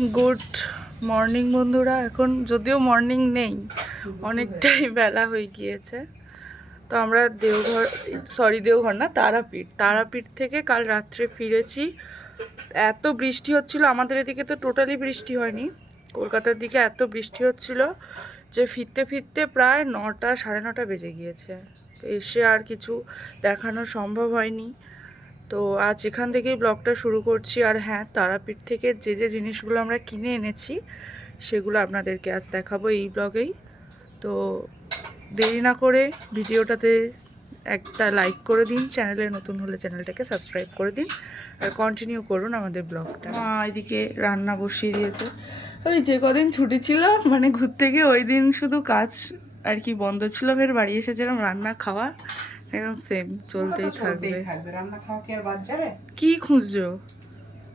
Good morning বন্ধুরা। এখন যদিও মর্নিং নেই, অনেকটাই বেলা হয়ে গিয়েছে। তো আমরা দেওঘর, সরি দেওঘর না, তারাপীঠ। তারাপীঠ থেকে কাল রাত্রে ফিরেছি। এত বৃষ্টি হচ্ছিল, আমাদের এদিকে তো টোটালি বৃষ্টি হয়নি। কলকাতার দিকে এত বৃষ্টি হচ্ছিল যে ফিরতে ফিরতে প্রায় নটা, সাড়ে নটা বেজে গিয়েছে। তো এসে আর কিছু দেখানো সম্ভব হয়নি। তো আজ এখান থেকেই ব্লগটা শুরু করছি। আর হ্যাঁ তারাপীঠ থেকে যে যে জিনিসগুলো আমরা কিনে এনেছি, সেগুলো আপনাদেরকে আজ দেখাবো এই ব্লগেই। তো দেরি না করে ভিডিওটাতে একটা লাইক করে দিন, চ্যানেলে নতুন হলে চ্যানেলটাকে সাবস্ক্রাইব করে দিন, আর কন্টিনিউ করুন আমাদের ব্লগটা। মা এদিকে রান্না বসিয়ে দিয়েছে। ওই যে কদিন ছুটি ছিল মানে ঘুরতে গিয়ে ওই দিন শুধু কাজ আর কি বন্ধ ছিল, ফের বাড়ি এসে যেরকম রান্না, খাওয়া। একদম সেম চলতেই থাকবে। থাকবে। রান্না খাওয়া কি আর বাদ যাবে? কি খুঁজছো?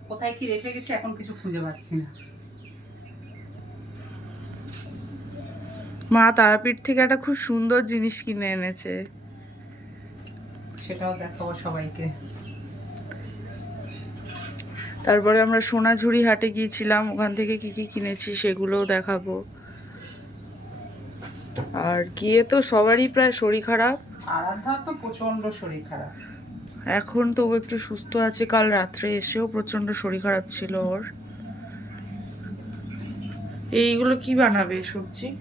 কোথায় কি রেখে গেছি এখন কিছু খুঁজে পাচ্ছি না। মা তারাপীঠ থেকে একটা খুব সুন্দর জিনিস কিনে এনেছে। সেটাও দেখাবো সবাইকে। তারপরে আমরা সোনাঝুরি হাটে গিয়েছিলাম ওখান থেকে কি কি কিনেছি সেগুলোও দেখাবো। আর গিয়ে তো সবারই প্রায় শরীর খারাপ। আরাধ্যার তো প্রচণ্ড শরীর খারাপ। এখন তো ও একটু সুস্থ আছে কাল রাত্রে এসেও প্রচণ্ড শরীর খারাপ ছিল ওর। এইগুলো কি বানাবে সবজি?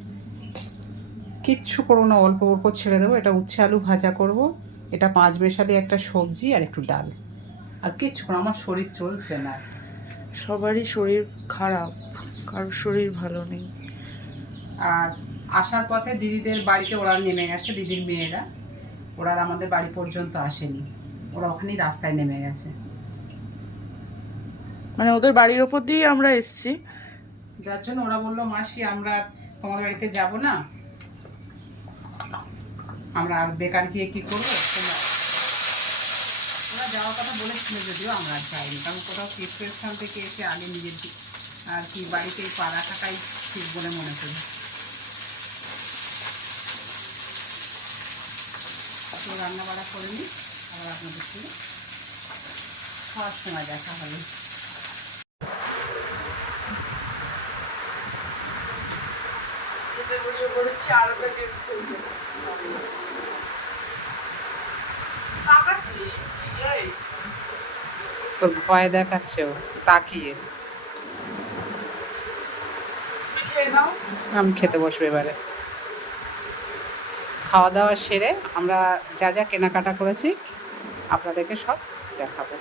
কিচ্ছু করব না অল্প অল্প ছেড়ে দেবো। এটা উচ্ছে আলু ভাজা করব। এটা পাঁচ মেশালি একটা সবজি আর একটু ডাল। আর কিচ্ছু করো আমার শরীর চলছে না। সবারই শরীর খারাপ কারোর শরীর ভালো নেই। আর আসার পথে দিদিদের বাড়িতে ওরা নেমে গেছে দিদির মেয়েরা। ওরা আমাদের বাড়ি পর্যন্ত আসেনি। ওরা ওখানেই রাস্তায় নেমে গেছে। মানে ওদের বাড়ির ওপর দিয়েই আমরা এসছি। যার জন্য ওরা বলল মাসি আমরা তোমাদের বাড়িতে যাব না। আমরা আর বেকার গিয়ে কি করব? ওরা যাওয়ার কথা বলেছিল যদিও আমরা আর যাইনি কারণ কোথাও তীর্থস্থান থেকে এসে আগে নিজের আর কি বাড়িতে পা রাখাটাই ঠিক বলে মনে করি। তো রান্না বাড়া করে নিই আবার আপনাদের সঙ্গে খাওয়ার সময় দেখা হবে। বসে পড়েছি আলাদা গেম খেলছে তাকাচ্ছিস তো ভয় দেখাচ্ছে ও তাকিয়ে। খেয়ে নাও। আমি খেতে বসবো এবারে। খাওয়া দাওয়া সেরে আমরা যা যা কেনাকাটা করেছি আপনাদেরকে সব দেখাবো।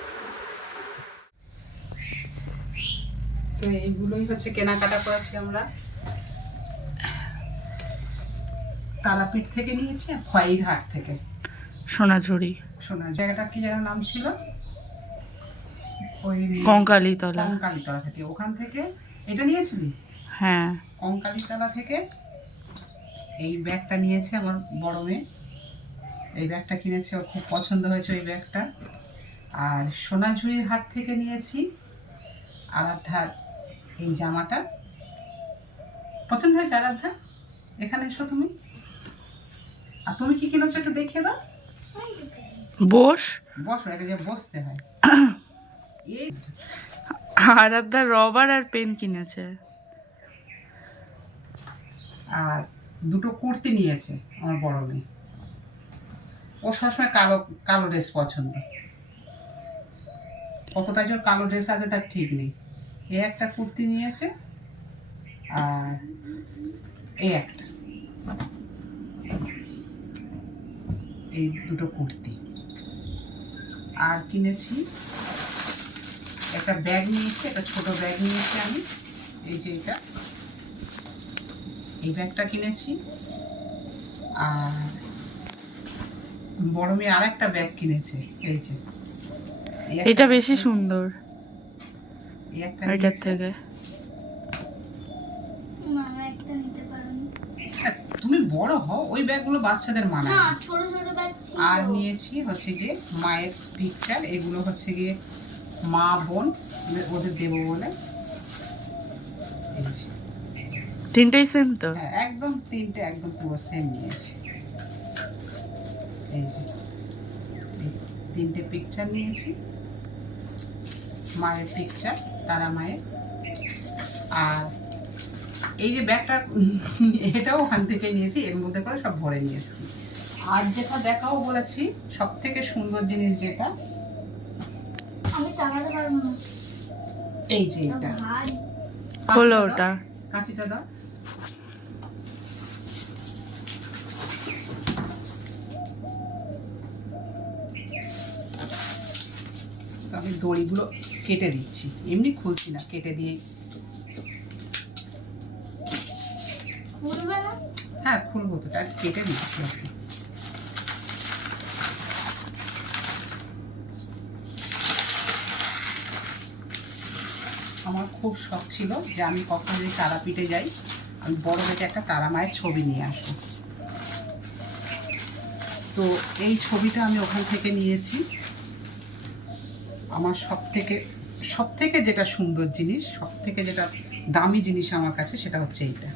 তো এইগুলোই হচ্ছে কেনাকাটা করেছি আমরা। তারাপীঠ থেকে নিয়েছি আর থেকে। সোনাঝুরি। শোনা জায়গাটা কি যেন নাম ছিল? ওই কঙ্কালীতলা। কঙ্কালীতলা থেকে। ওখান থেকে এটা নিয়েছিলি? হ্যাঁ। কঙ্কালীতলা থেকে? এই ব্যাগটা নিয়েছে আমার বড় মেয়ে। এই ব্যাগটা কিনেছে ওর খুব পছন্দ হয়েছে ওই ব্যাগটা। আর সোনাঝুরির হাট থেকে নিয়েছি আরাধ্যার এই জামাটা। পছন্দ হয়েছে আরাধ্যা? এখানে এসো তুমি। আর তুমি কি কিনেছো একটু দেখিয়ে দাও। বস। বসো একটা যে বসতে হয়। এই আরাধ্যা রবার আর পেন কিনেছে। আর দুটো কুর্তি নিয়েছে আমার বড় মেয়ে। ও সবসময় কালো কালো ড্রেস পছন্দ। কতটা জোর কালো ড্রেস আছে তার ঠিক নেই। এই একটা কুর্তি নিয়েছে আর এই একটা। এই দুটো কুর্তি। আর কিনেছি, একটা ব্যাগ নিয়েছি, একটা ছোট ব্যাগ নিয়েছি আমি। এই যে এটা। এই ব্যাগটা কিনেছি। আর বড় মেয়ে আর একটা ব্যাগ কিনেছে। এই যে। এটা বেশি সুন্দর। এটার থেকে। হ্যাঁ, তুমি বড় হও ওই ব্যাগগুলো বাচ্চাদের মানায়। না না। ছোট ছোট ব্যাগ আর নিয়েছি হচ্ছে গিয়ে মায়ের পিকচার এগুলো হচ্ছে গিয়ে মা বোন ওদের দেবো বলে। এই যে। তিনটেই সেম তো? হ্যাঁ একদম তিনটে একদম পুরো সেম নিয়েছি। এই যে তিনটে পিকচার নিয়েছি। মায়ের পিকচার তারা মায়ের। আর এই যে ব্যাগটা এটাও ওখান থেকে নিয়েছি এর মধ্যে করে সব ভরে নিয়ে এসেছি। আর যেটা দেখাও বলেছি সব থেকে সুন্দর জিনিস যেটা আমি চালাতে পারব না। এই যে এটা। ওটা। কাঁচিটা দাও। আমি দড়িগুলো কেটে দিচ্ছি। এমনি খুলছি না কেটে দিয়ে। হ্যাঁ খুলবো তো তাই কেটে দিচ্ছি আর কি। আমার খুব শখ ছিল যে আমি কখনো যদি তারাপীঠে যাই আমি বড় দেখে একটা তারা মায়ের ছবি নিয়ে আসব। তো এই ছবিটা আমি ওখান থেকে নিয়েছি। আমার সব থেকে সব থেকে যেটা সুন্দর জিনিস সব থেকে যেটা দামি জিনিস আমার কাছে সেটা হচ্ছে এইটা।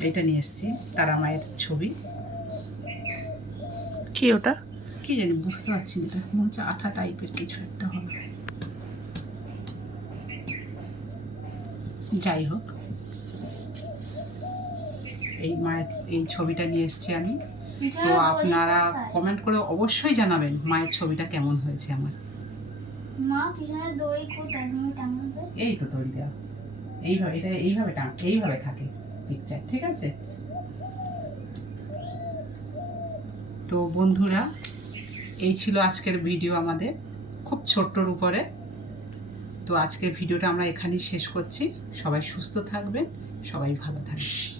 এইটা নিয়ে এসেছি তারা মায়ের ছবি। কি ওটা? কি জানি বুঝতে পারছি না। এটা মনে হচ্ছে আঠা টাইপের কিছু একটা হবে। যাই হোক। এই মায়ের এই ছবিটা নিয়ে এসেছি আমি। তো আপনারা কমেন্ট করে অবশ্যই জানাবেন মায়ের ছবিটা কেমন হয়েছে আমার। মা পিছনে দড়ি কোথায়? টাঙাবে এই তো তৈরি দেওয়া। এইভাবে এটা এইভাবে টান এইভাবে থাকে পিকচার ঠিক আছে? তো বন্ধুরা এই ছিল আজকের ভিডিও আমাদের খুব ছোট্টর উপরে। তো আজকের ভিডিওটা আমরা এখানেই শেষ করছি। সবাই সুস্থ থাকবেন সবাই ভালো থাকবেন।